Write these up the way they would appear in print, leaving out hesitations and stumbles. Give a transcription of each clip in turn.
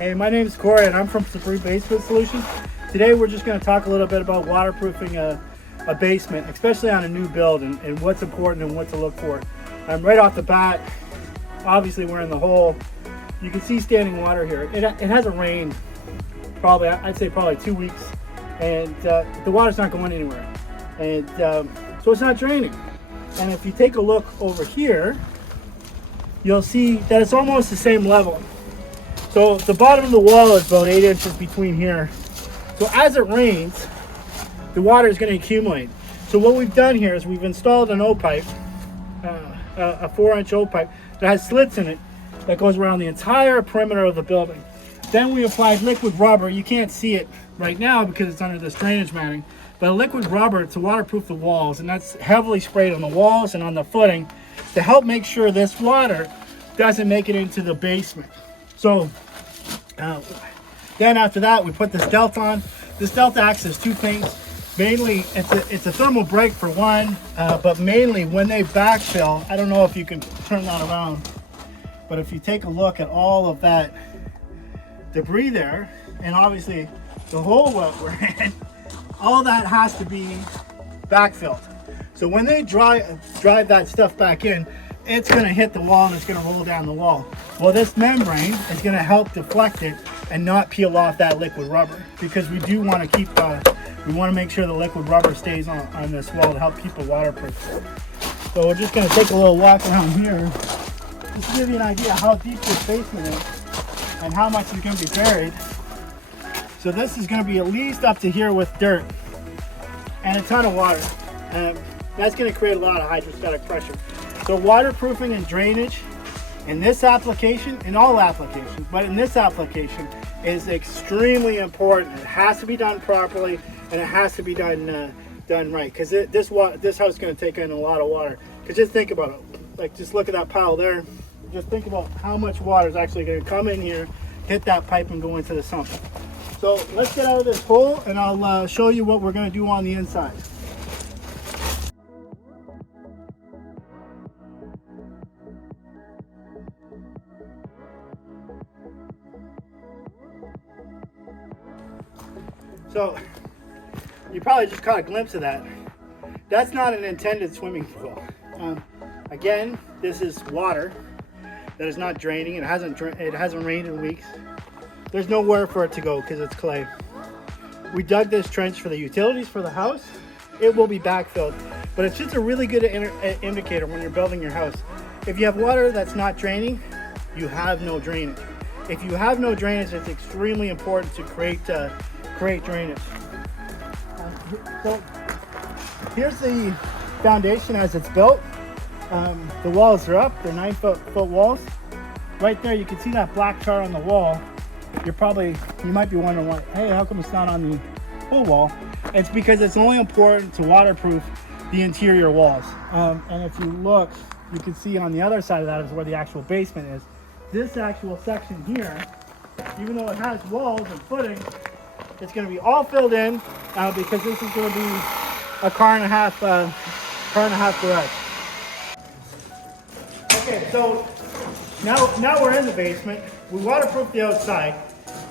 Hey, my name is Corey and I'm from Supreme Basement Solutions. Today we're just going to talk a little bit about waterproofing a basement, especially on a new build, and what's important and what to look for. Right off the bat, obviously we're in the hole. You can see standing water here. It hasn't rained probably, I'd say probably 2 weeks, and the water's not going anywhere. And so it's not draining. And if you take a look over here, you'll see that it's almost the same level. So the bottom of the wall is about 8 inches between here. So as it rains, the water is going to accumulate. So what we've done here is we've installed an O-pipe, a 4-inch O-pipe that has slits in it that goes around the entire perimeter of the building. Then we applied liquid rubber. You can't see it right now because it's under this drainage matting, but liquid rubber to waterproof the walls, and that's heavily sprayed on the walls and on the footing to help make sure this water doesn't make it into the basement. So then after that, we put this Delta on. This Delta acts as two things. Mainly, it's a thermal break for one, but mainly when they backfill, I don't know if you can turn that around, but if you take a look at all of that debris there, and obviously the hole that we're in, all that has to be backfilled. So when they drive that stuff back in, it's going to hit the wall and it's going to roll down the wall. Well, this membrane is going to help deflect it and not peel off that liquid rubber, because we do want to keep, we want to make sure the liquid rubber stays on this wall to help keep it waterproof. So we're just going to take a little walk around here just to give you an idea how deep this basement is and how much is going to be buried. So this is going to be at least up to here with dirt and a ton of water. That's going to create a lot of hydrostatic pressure. So waterproofing and drainage in this application, in all applications, but in this application is extremely important. It has to be done properly and it has to be done right, because this house is going to take in a lot of water. Because just think about it, like just look at that pile there. Just think about how much water is actually going to come in here, hit that pipe and go into the sump. So let's get out of this hole and I'll show you what we're going to do on the inside. So you probably just caught a glimpse of that. That's not an intended swimming pool. Again, this is water that is not draining. It hasn't rained in weeks. There's nowhere for it to go because it's clay. We dug this trench for the utilities for the house. It will be backfilled, but it's just a really good indicator when you're building your house. If you have water that's not draining, you have no drainage. If you have no drainage, it's extremely important to create drainage. So here's the foundation as it's built. The walls are up, they're 9-foot walls. Right there you can see that black char on the wall. You might be wondering why, hey, how come it's not on the whole wall? It's because it's only important to waterproof the interior walls. And if you look, you can see on the other side of that is where the actual basement is. This actual section here, even though it has walls and footing, it's going to be all filled in because this is going to be a car and a half garage. Okay, so now we're in the basement. We waterproofed the outside,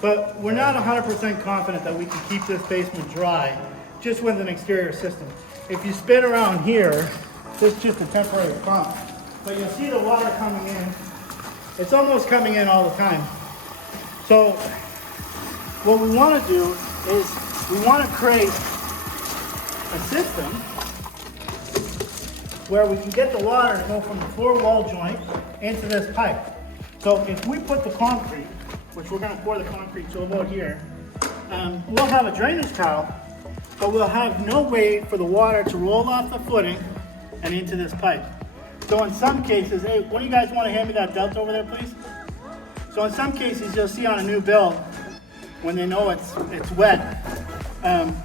but we're not 100% confident that we can keep this basement dry just with an exterior system. If you spin around here, this is just a temporary pump, but you'll see the water coming in. It's almost coming in all the time. So what we want to do is we want to create a system where we can get the water to go from the floor wall joint into this pipe. So if we put the concrete, which we're going to pour the concrete to about here, we'll have a drainage tile, but we'll have no way for the water to roll off the footing and into this pipe. So in some cases, hey, one of you guys want to hand me that Delta over there, please? So in some cases, you'll see on a new build, when they know it's wet,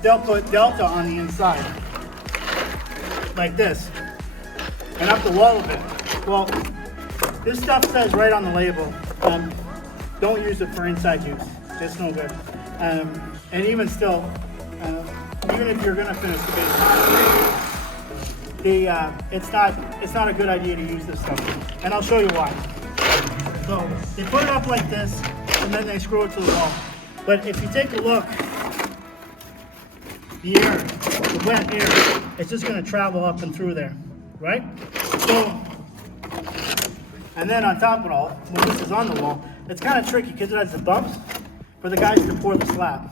they'll put Delta on the inside, like this, and up the wall a bit. Well, this stuff says right on the label, don't use it for inside use. It's no good. And even still, even if you're gonna finish the basement, it's not a good idea to use this stuff. And I'll show you why. So they put it up like this, and then they screw it to the wall. But if you take a look, the air, the wet air, it's just gonna travel up and through there, right? So, and then on top of it all, when this is on the wall, it's kind of tricky because it has the bumps for the guys to pour the slab.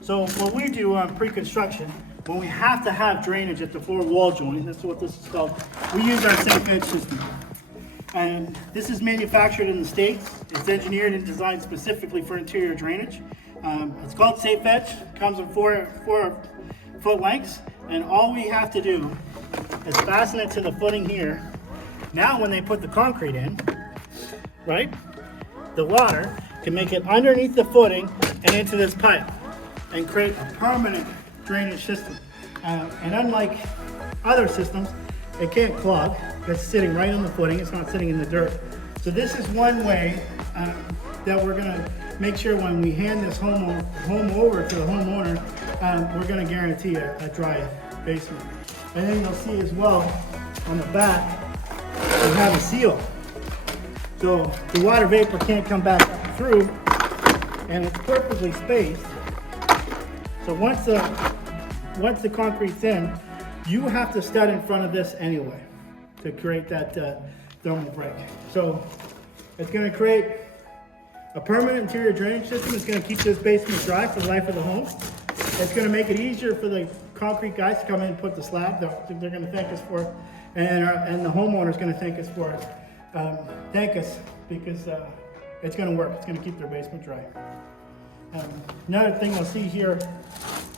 So when we do pre-construction, when we have to have drainage at the floor wall joint, that's what this is called, we use our safe edge system. And this is manufactured in the States. It's engineered and designed specifically for interior drainage. It's called Safe Edge. It comes in 4-foot lengths, and all we have to do is fasten it to the footing here. Now when they put the concrete in, right, the water can make it underneath the footing and into this pipe and create a permanent drainage system. And unlike other systems, it can't clog. It's sitting right on the footing. It's not sitting in the dirt. So this is one way that we're gonna make sure when we hand this home over to the homeowner, we're gonna guarantee a dry basement. And then you'll see as well on the back, we have a seal. So the water vapor can't come back through, and it's perfectly spaced. So once the concrete's in, you have to stud in front of this anyway to create that thermal break. So it's going to create a permanent interior drainage system. It's going to keep this basement dry for the life of the home. It's going to make it easier for the concrete guys to come in and put the slab. They're going to thank us for it, and the homeowner's going to thank us for it. Thank us because it's going to work. It's going to keep their basement dry. Another thing you'll see here,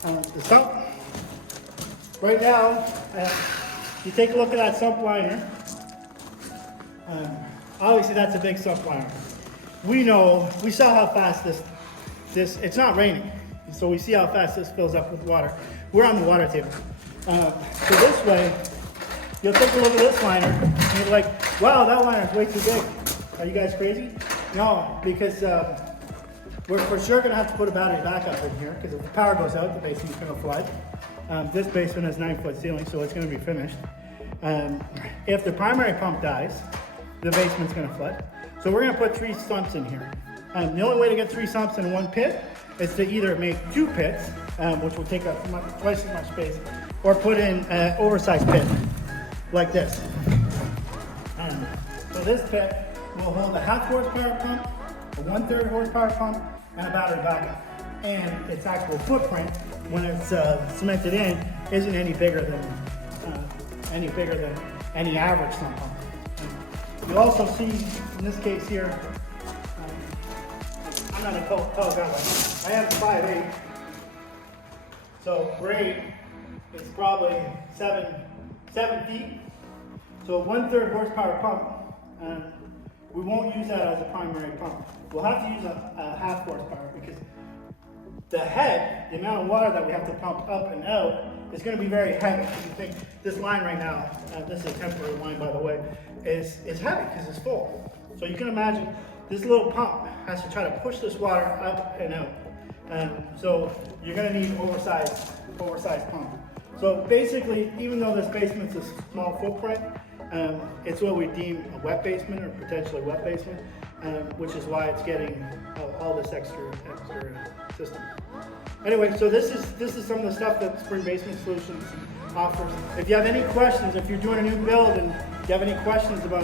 the sump. Right now, you take a look at that sump liner. Obviously that's a big sump liner. We saw how fast this, it's not raining, so we see how fast this fills up with water. We're on the water table. So this way, you'll take a look at this liner, and you're like, wow, that liner is way too big. Are you guys crazy? No, because we're for sure gonna have to put a battery backup in here, because if the power goes out, the basement's gonna flood. This basement has 9-foot ceiling, so it's gonna be finished. If the primary pump dies, the basement's gonna flood. So we're gonna put 3 sumps in here. The only way to get 3 sumps in one pit is to either make 2 pits, which will take up twice as much space, or put in an oversized pit, like this. So this pit will hold a 1/2 horsepower pump, a 1/3 horsepower pump, and a battery backup. And its actual footprint, when it's cemented in, isn't any bigger than any average sump pump. You'll also see, in this case here, I'm not a tall guy. I am 5'8", so grade is probably 7 feet. So a 1/3 horsepower pump, we won't use that as a primary pump. We'll have to use a 1/2 horsepower because the head, the amount of water that we have to pump up and out, is going to be very heavy. You think this line right now, this is a temporary line by the way, is heavy because it's full. So you can imagine this little pump has to try to push this water up and out. So you're going to need an oversized pump. So basically, even though this basement's a small footprint, it's what we deem a wet basement or potentially wet basement, which is why it's getting all this extra system. Anyway, so this is some of the stuff that Spring Basement Solutions offers. If you have any questions, if you're doing a new build and you have any questions about,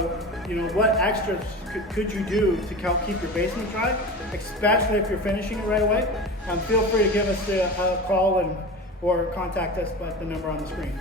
what extras could you do to help keep your basement dry, especially if you're finishing it right away, feel free to give us a call or contact us at the number on the screen.